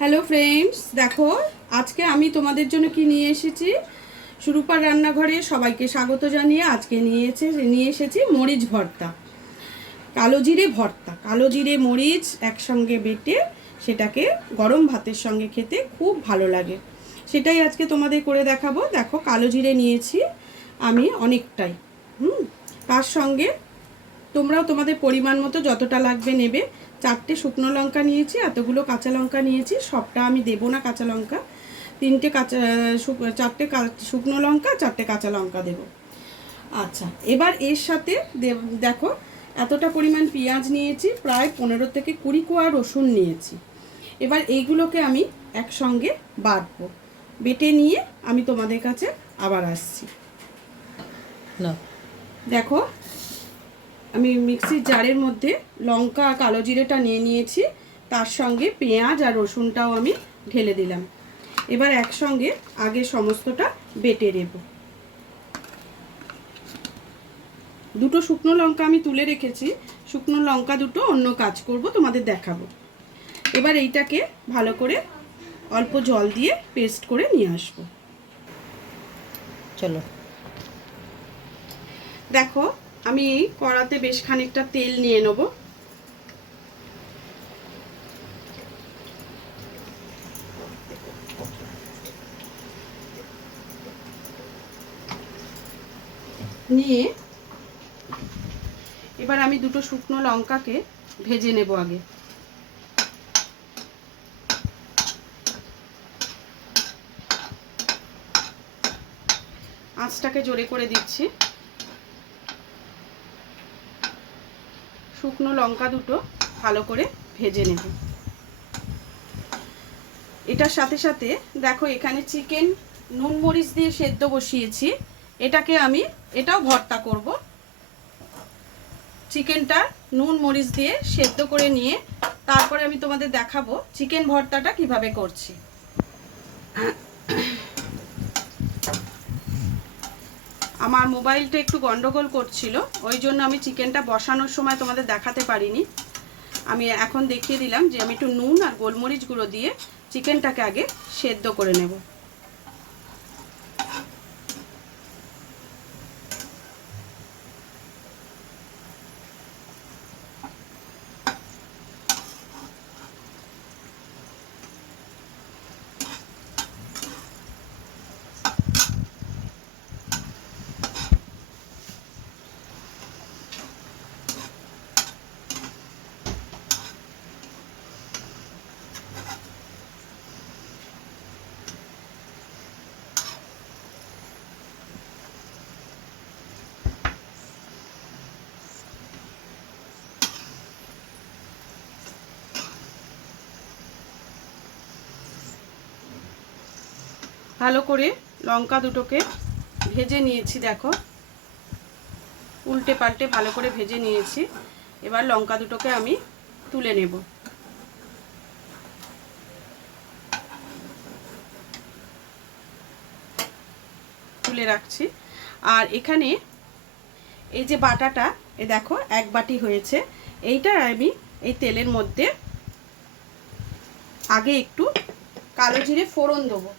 Hello friends, দেখো আজকে আমি তোমাদের জন্য কি নিয়ে এসেছি। সুরূপার রান্নাঘরে সবাইকে স্বাগত জানিয়ে আজকে নিয়ে এসেছি মরিচ ভর্তা, কালো জিরে ভর্তা। কালো জিরে মরিচ একসঙ্গে বেটে সেটাকে গরম ভাতের সঙ্গে খেতে খুব ভালো লাগে। সেটাই আজকে তোমাদের করে দেখাবো। দেখো কালো জিরে নিয়েছি আমি অনেকটাই। তার সঙ্গে তোমরাও তোমাদের পরিমাণ মতো যতটা লাগবে নেবে। 4টে শুকনো লঙ্কা নিয়েছি, এতগুলো কাঁচা লঙ্কা নিয়েছি। সবটা আমি দেবো না কাঁচা লঙ্কা, 4টে শুকনো লঙ্কা, 4টে কাঁচা লঙ্কা দেবো। আচ্ছা, এবার এর সাথে দেখো এতটা পরিমাণ পেঁয়াজ নিয়েছি, প্রায় 15 থেকে 20 কোয়া রসুন নিয়েছি। এবার এইগুলোকে আমি একসঙ্গে বাটবো। বেটে নিয়ে আমি তোমাদের কাছে আবার আসছি। না দেখো, আমি মিক্সির জারের মধ্যে লঙ্কা আর কালো জিরেটা নিয়ে নিয়েছি, তার সঙ্গে পেঁয়াজ আর রসুনটাও আমি ঢেলে দিলাম। এবার একসঙ্গে আগে সমস্তটা বেটে নেব। দুটো শুকনো লঙ্কা আমি তুলে রেখেছি, শুকনো লঙ্কা দুটো অন্য কাজ করব, তোমাদের দেখাবো। এবার এইটাকে ভালো করে অল্প জল দিয়ে পেস্ট করে নিয়ে আসবো। চলো দেখো, আমি কড়াতে বেশ খানিকটা তেল নিয়ে নেব। নিয়ে এবার আমি দুটো শুকনো লঙ্কাকে ভেজে নেব আগে। আঁচটাকে জোরে করে দিচ্ছি। শুকনো লঙ্কা দুটো ভালো করে ভেজে নেব। এটার সাথে সাথে দেখো এখানে চিকেন নুন মরিচ দিয়ে সেদ্ধ বসিয়েছি। এটাও ভর্তা করব। চিকেনটা নুন মরিচ দিয়ে সেদ্ধ করে নিয়ে তারপরে আমি তোমাদের দেখাবো চিকেন ভর্তাটা কিভাবে করছি। আমার মোবাইলটা একটু গন্ডগোল করছিল, ওই জন্য আমি চিকেনটা বসানোর সময় তোমাদের দেখাতে পারিনি। আমি এখন দেখিয়ে দিলাম যে আমি একটু নুন আর গোলমরিচ গুঁড়ো দিয়ে চিকেনটাকে আগে সেদ্ধ করে নেব। ভালো করে লঙ্কা দুটোকে ভেজে নিয়েছি, দেখো উল্টে পাল্টে ভালো করে ভেজে নিয়েছি। এবার লঙ্কা দুটোকে আমি তুলে নেব। তুলে রাখছি। আর এখানে এই যে বাটাটা, দেখো 1 বাটি হয়েছে। এইটা আমি এই তেলের মধ্যে আগে একটু কালো জিরে ফোড়ন দেবো।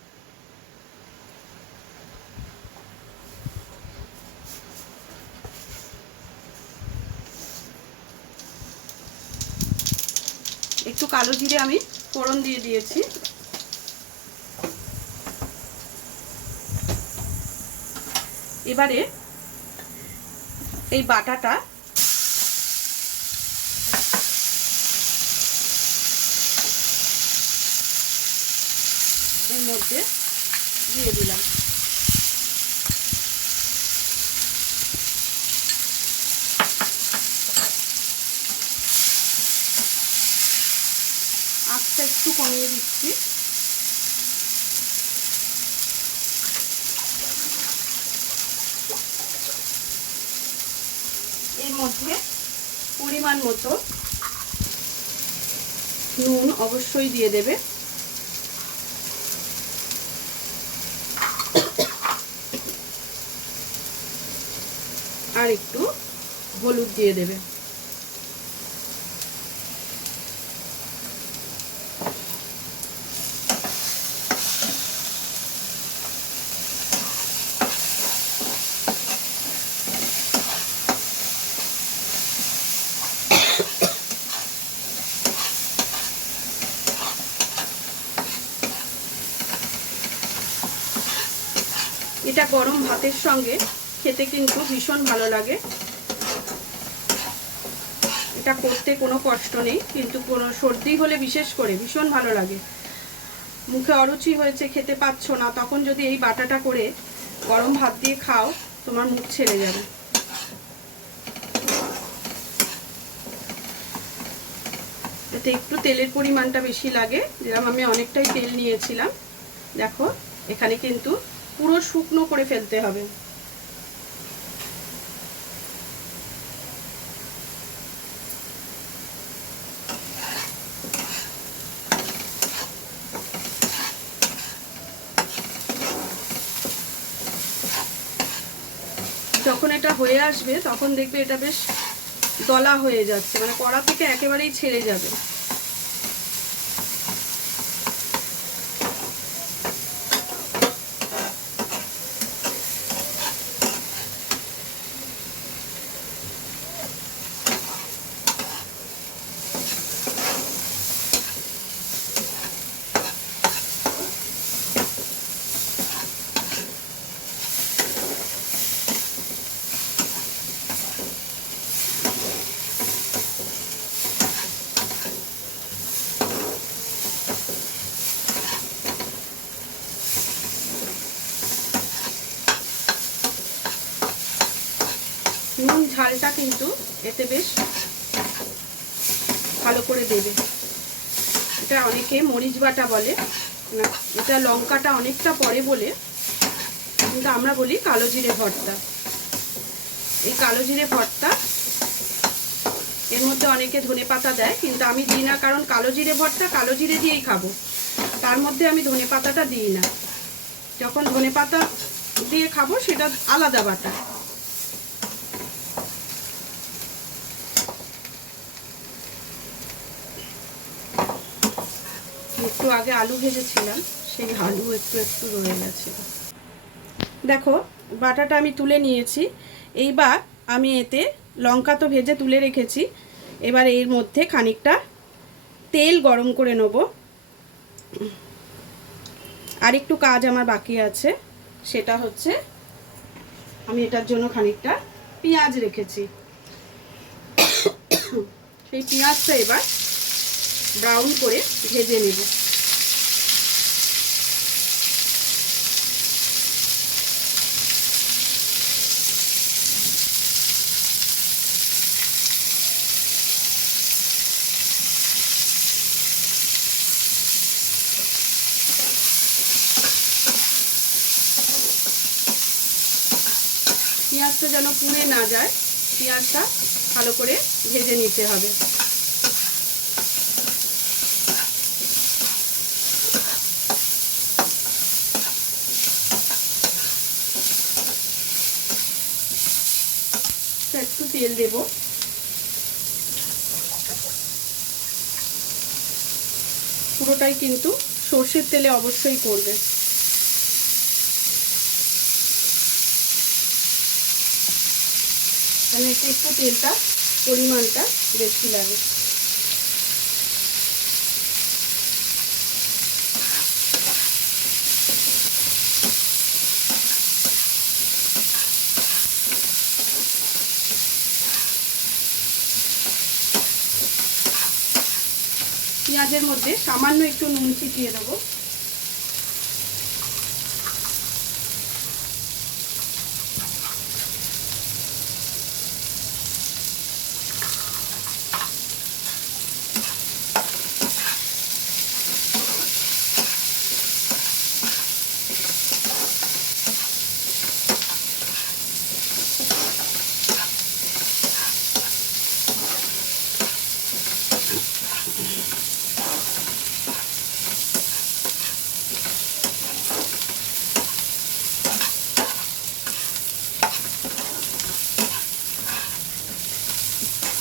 একটু কালো জিরে আমি ফোড়ন দিয়ে দিয়েছি। এবারে এই বাটাটা এর মধ্যে দিয়ে দিলাম। আঁচটা একটু কমিয়ে দিচ্ছি। এর মধ্যে পরিমাণ মতো নুন অবশ্যই দিয়ে দেবে। আর একটু হলুদ দিয়ে দেবে। এটা গরম ভাতের সঙ্গে খেতে কিন্তু ভীষণ ভালো লাগে। এটা করতে কোনো কষ্ট নেই, কিন্তু কোনো সর্দি হলে বিশেষ করে ভীষণ ভালো লাগে। মুখে অরুচি হয়েছে, খেতে পাচ্ছ না, তখন যদি এই বাটাটা করে গরম ভাত দিয়ে খাও, তোমার মুখ ছেড়ে যাবে। এতে একটু তেলের পরিমাণটা বেশি লাগে, যেরকম আমি অনেকটাই তেল নিয়েছিলাম। দেখো এখানে কিন্তু পুরো শুকনো করে ফেলতে হবে। যখন এটা হয়ে আসবে তখন দেখবে এটা বেশ দলা হয়ে যাচ্ছে, মানে কড়া থেকে একেবারেই ছেড়ে যাবে। নুন ঝালটা কিন্তু এতে বেশ ভালো করে দেবে। এটা অনেকে মরিচ বাটা বলে না, এটা লঙ্কাটা অনেকটা পরে বলে, কিন্তু আমরা বলি কালো জিরে ভর্তা। এই কালো জিরে ভর্তা, এর মধ্যে অনেকে ধনেপাতা দেয়, কিন্তু আমি দিই না, কারণ কালো জিরে ভর্তা কালো জিরে দিয়েই খাবো, তার মধ্যে আমি ধনেপাতাটা দিই না। যখন ধনেপাতা দিয়ে খাবো সেটা আলাদা বাটা। একটু আগে আলু ভেজেছিলাম, সেই আলু একটু একটু রয়ে গেছে। দেখো বাটাটা আমি তুলে নিয়েছি। এইবার আমি এতে লঙ্কা তো ভেজে তুলে রেখেছি, এবার এর মধ্যে খানিকটা তেল গরম করে নেব। আর একটু কাজ আমার বাকি আছে, সেটা হচ্ছে আমি এটার জন্য খানিকটা পেঁয়াজ রেখেছি। সেই পেঁয়াজটা এবার ব্রাউন করে ভেজে নেব। পেঁয়াজটা যেন পুড়ে না যায়, পেঁয়াজটা ভালো করে ভেজে নিতে হবে। একটু তেল দেব। পুরোটাই কিন্তু সর্ষের তেলে অবশ্যই করবে। মানে একটু তেলটা পরিমাণটা বেশি লাগে। পেঁয়াজের মধ্যে সামান্য একটু নুন ছিটিয়ে দেবো।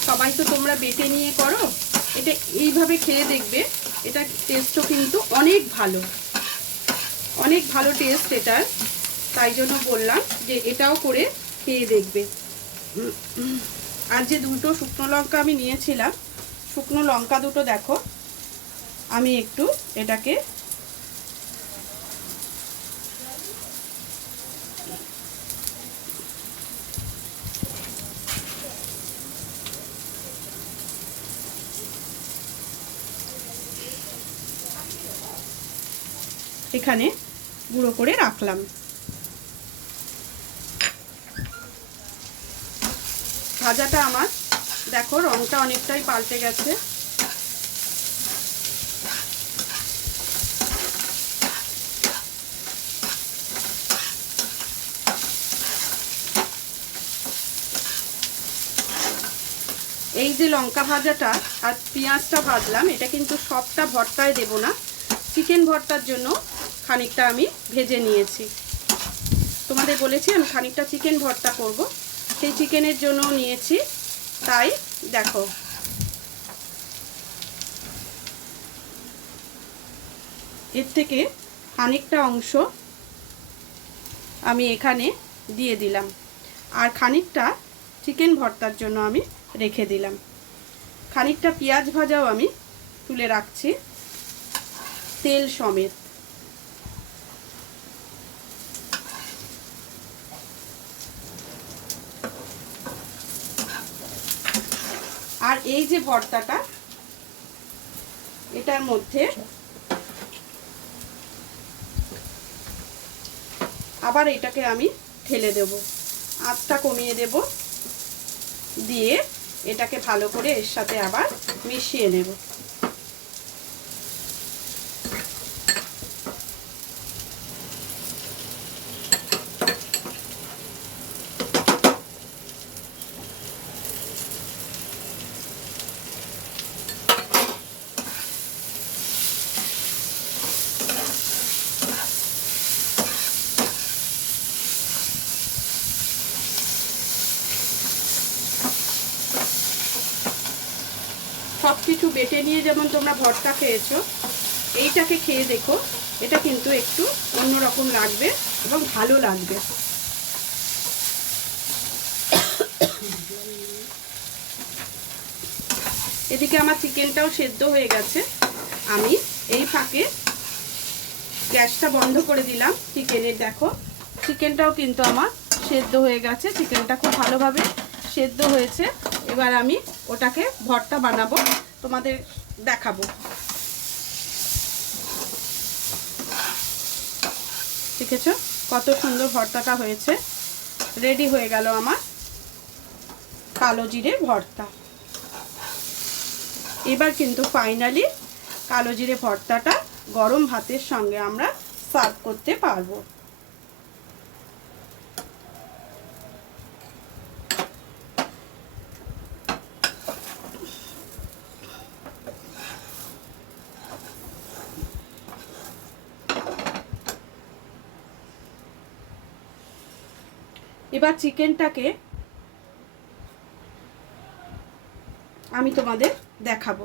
সবাই তো তোমরা বেটে নিয়ে করো, এটা এইভাবে খেয়ে দেখবে, এটা টেস্টও কিন্তু অনেক ভালো, অনেক ভালো টেস্ট এটার। তাই জন্য বললাম যে এটাও করে খেয়ে দেখবে। আর যে দুটো শুকনো লঙ্কা আমি নিয়েছিলাম, শুকনো লঙ্কা দুটো দেখো আমি একটু এটাকে এখানে গুঁড়ো করে রাখলাম। ভাজাটা আমার দেখো রংটা অনেকটাই পাল্টে গেছে। এই যে লঙ্কা ভাজাটা আর পেঁয়াজটা ভাজলাম, এটা কিন্তু সবটা ভর্তায় দেব না, চিকেন ভর্তার জন্য খানিকটা আমি ভেজে নিয়েছি। তোমাদের বলেছি আমি খানিকটা চিকেন ভর্তা করব, সেই চিকেনের জন্য নিয়েছি। তাই দেখো এর থেকে খানিকটা অংশ আমি এখানে দিয়ে দিলাম, আর খানিকটা চিকেন ভর্তার জন্য আমি রেখে দিলাম। খানিকটা পেঁয়াজ ভাজাও আমি তুলে রাখছি তেল সমেত। আর এই যে ভর্তাটা, এটার মধ্যে আবার এটাকে আমি ঢেলে দেব, আঁচটা কমিয়ে দেব, দিয়ে এটাকে ভালো করে এর সাথে আবার মিশিয়ে নেব। সব কিছু বেটে নিয়ে যেমন তোমরা ভর্তা খেয়েছো, এইটাকে খেয়ে দেখো, এটা কিন্তু একটু অন্যরকম লাগবে এবং ভালো লাগবে। এদিকে আমার চিকেনটাও সেদ্ধ হয়ে গেছে, আমি এই ফাঁকে গ্যাসটা বন্ধ করে দিলাম চিকেনের। দেখো চিকেনটাও কিন্তু আমার সেদ্ধ হয়ে গেছে, চিকেনটা খুব ভালোভাবে সেদ্ধ হয়েছে। এবার আমি ওটাকে ভর্তা বানাবো, তোমাদের দেখাবো। দেখেছো কত সুন্দর ভর্তাটা হয়েছে। রেডি হয়ে গেল আমার কালো জিরে ভর্তা। এবার কিন্তু ফাইনালি কালো জিরে ভর্তাটা গরম ভাতের সঙ্গে আমরা সার্ভ করতে পারবো। এবার চিকেনটাকে আমি তোমাদের দেখাবো।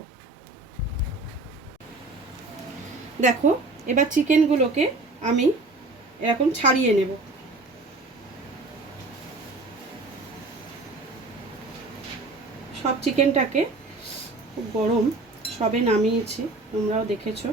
দেখো এবার চিকেনগুলোকে আমি এরকম ছাড়িয়ে নেব। সব চিকেনটাকে, খুব গরম, সবে নামিয়েছি, তোমরাও দেখেছো।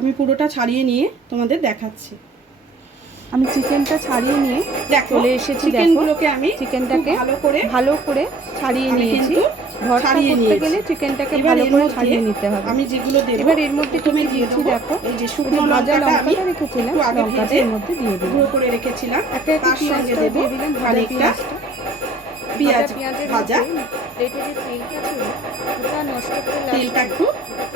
আমি পুরোটা ছাড়িয়ে নিয়ে তোমাদের দেখাচ্ছি। আমি চিকেনটা ছাড়িয়ে নিয়ে চলে এসেছি। চিকেনগুলোকে আমি চিকেনটাকে ভালো করে ছাড়িয়ে নিয়েছি। ভর্তা করতে গেলে চিকেনটাকে ভালো করে ছাড়িয়ে নিতে হবে। আমি যেগুলো দেব এবার এর মধ্যে তুমি দিয়েছি, দেখো এই যে শুকনো ভাজা লঙ্কাটা আমি লঙ্কাটা রেখেছিলাম, লঙ্কাটা এর মধ্যে দিয়ে দিলাম, গুঁড়ো করে রেখেছিলাম। তার সঙ্গে দেব খানিকটা পেঁয়াজের ভাজা। প্লেটে যে তেলটা ছিল ওটা নষ্ট করে তেলটা একটু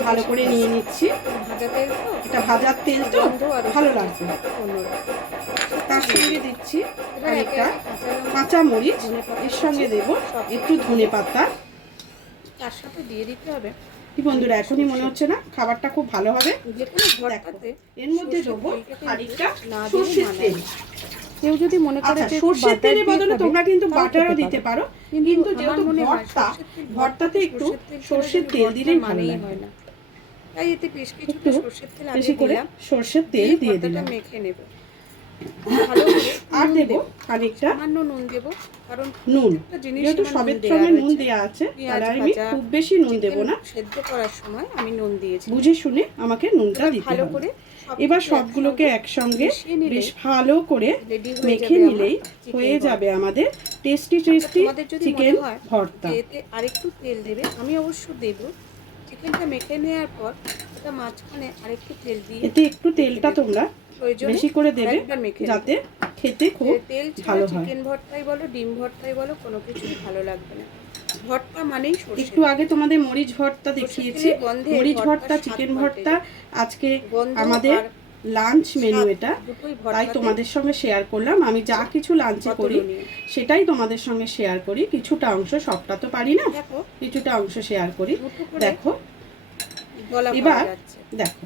ভালো করে নিয়ে নিচ্ছি। ভাজা তেল তো, এটা ভাজার তেল তো ভালো লাগবে। তার সঙ্গে দিচ্ছি খানিকটা কাঁচা মরিচ, এর সঙ্গে দেব একটু ধনেপাতা। তার সাথে দিয়ে দিতে হবে কি বন্ধুরা, এখনই মনে হচ্ছে না খাবারটা খুব ভালো হবে? এর মধ্যে দেবো খানিকটা সরষের তেল। কেউ যদি মনে করে যে সরষের তেলের বদলে তোমরা কিন্তু বাটারও দিতে পারো, কিন্তু যেহেতু ভর্তাতে একটু সরষের তেল দিলেই ভালো হয় না। তাই এতে বেশ কিছুটা সরষের তেল আগে দিলাম, সরষের তেল দিয়ে দিলাম, মেখে নেব। ভালো করে আর নুন দেবো খানিকটা সামান্য নুন দেবো, কারণ নুন, একটা জিনিস যেহেতু আমার সবের নুন সঙ্গে দেয়া নুন রয়েছে। দেওয়া আছে, পেঁয়াজ তাহলে আমি ভাজা, খুব বেশি নুন দেবো না, সেদ্ধ করার সময় আমি নুন দিয়েছি। বুঝে শুনে আমাকে নুনটা এবার দিতে ভালো হবে। করে এবার সবগুলোকে একসঙ্গে মিশিয়ে নিলেই বেশ ভালো করে রেডি হয়ে মেখে যাবে নিলেই আমার হয়ে চিকেন যাবে ভর্তা। আমাদের টেস্টি আচ্ছা, টেস্টি তোমাদের যদি চিকেন মনে হয় ভর্তা। যে এতে আরেকটু তেল দেবে, আমি অবশ্য দেব। চিকেনটা মেখে নেওয়ার পর এটা মাঝখানে আরেকটু তেল দিয়ে এতে একটু তেলটা তোমরা প্রয়োজনে বেশি করে দেবে, আরেকবার মেখে নেবে। যাতে খেতে খুব তেল ছাড়া ভালো হয়। চিকেন ভর্তাই বলো, ডিম ভর্তাই বলো, কোনো কিছুই ভালো লাগবে না। ভর্তা মানেই সরষে একটু আগে তোমাদের মরিচ ভর্তা দেখিয়েছি, তেলের গন্ধে মরিচ ভর্তা, ভর্তার চিকেন স্বাদ ভর্তা আজকে গন্ধ আমাদের আর লাঞ্চ মেনু স্বাদ এটা, দুটোই তাই ভর্তাতে তোমাদের সঙ্গে শেয়ার করলাম। আমি যা কিছু লাঞ্চে করি অতুলনীয়। সেটাই তোমাদের সঙ্গে শেয়ার করি, কিছুটা অংশ, সবটা তো পারি না, দেখো কিছুটা অংশ শেয়ার করি। মুঠো করে দেখো গলা এবার পাওয়া যাচ্ছে। দেখো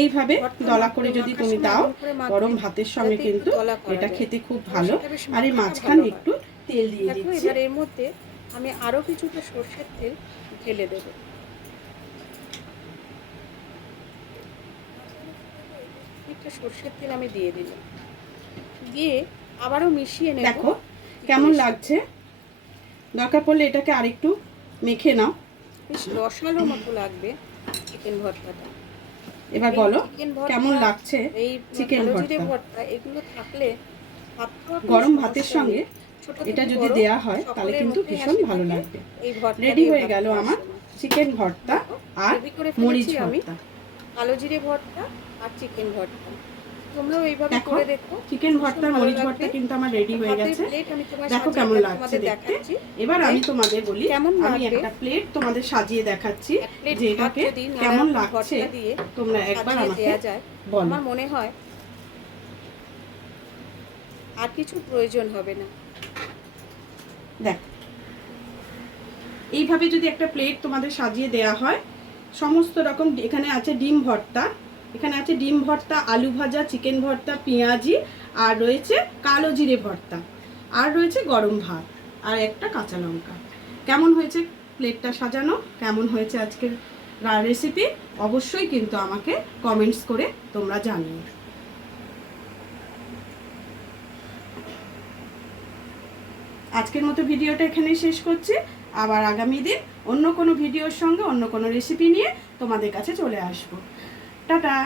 এইভাবে ভর্তা দলা মাখো, করে যদি মাখার তুমি সময় দাও এমন করে মাখবে গরম ভাতের সঙ্গে, যাতে কিন্তু একটু দলা করা এটা যায়। খেতে খুব এবং ভালো। সেটা বেশ আর এই মাখাটা মাঝখানে ভালো হয়। একটু তেল দিয়ে দেখো দিচ্ছি। এবার এর মধ্যে আমি আরো কিছুটা সরষের তেল ঢেলে দেবো। একটা সরষের তেল আমি দিয়ে দিলাম, দিয়ে আবারও মিশিয়ে নেব। দেখো কেমন লাগছে, দরকার পড়লে এটাকে আরেকটু মেখে নাও। বেশ রসালো মতো লাগবে চিকেন ভর্তাটা। এবার এই বলো চিকেন ভর্তা, কেমন লাগছে এই চিকেন কালো জিরে ভর্তা। ভর্তা, এগুলো থাকলে ভাত খাওয়া কোনো গরম সমস্যা ভাতের নেই। সঙ্গে ছোট এটা থেকে যদি বড় দেয়া হয় তাহলে সকলের কিন্তু মুখেই ভীষণ হাসি ভালো থাকে লাগবে। এই ভর্তা রেডি দিয়ে হয়ে ভাত গেল খাওয়ার আমার সময়। চিকেন ভর্তা আর রেডি করে মরিচ ফেলেছি আমি ভর্তা। কালো জিরে ভর্তা আর চিকেন ভর্তা। তোমরাও এইভাবে দেখো করে দেখো, চিকেন ভীষণ ভর্তা, ভালো মরিচ লাগবে। ভর্তা কিন্তু আমার রেডি হয়ে হাতের গেছে। প্লেট আমি তোমায় দেখো সাজিয়ে কেমন লাগছে তোমাদের দেখতে। দেখাচ্ছি। এবার আমি তোমাদের বলি, কেমন আমি লাগবে? একটা প্লেট তোমাদের সাজিয়ে দেখাচ্ছি এক প্লেট যে ভাত এটাকে যদি নানা কেমন রকম লাগছে, ভর্তা দিয়ে তোমরা একবার সাজিয়ে আমাকে দেয়া যায়, বলো। আমার মনে হয় আর কিছু প্রয়োজন হবে না। দেখো এইভাবে যদি একটা প্লেট তোমাদের সাজিয়ে দেয়া হয়, সমস্ত রকম, এখানে আছে ডিম ভর্তা, এখানে আছে ডিম ভর্তা, আলু ভাজা, চিকেন ভর্তা, পেঁয়াজি, আর রয়েছে কালো জিরে ভর্তা, আর রয়েছে গরম ভাত, আর একটা কাঁচা লঙ্কা। কেমন হয়েছে প্লেটটা সাজানো, কেমন হয়েছে আজকের রেসিপি, অবশ্যই কিন্তু আমাকে কমেন্টস করে তোমরা জানিও। আজকের মতো ভিডিওটা এখানেই শেষ করছি। আবার আগামী দিন অন্য কোনো ভিডিওর সঙ্গে, অন্য কোনো রেসিপি নিয়ে তোমাদের কাছে চলে আসবো। টাটা।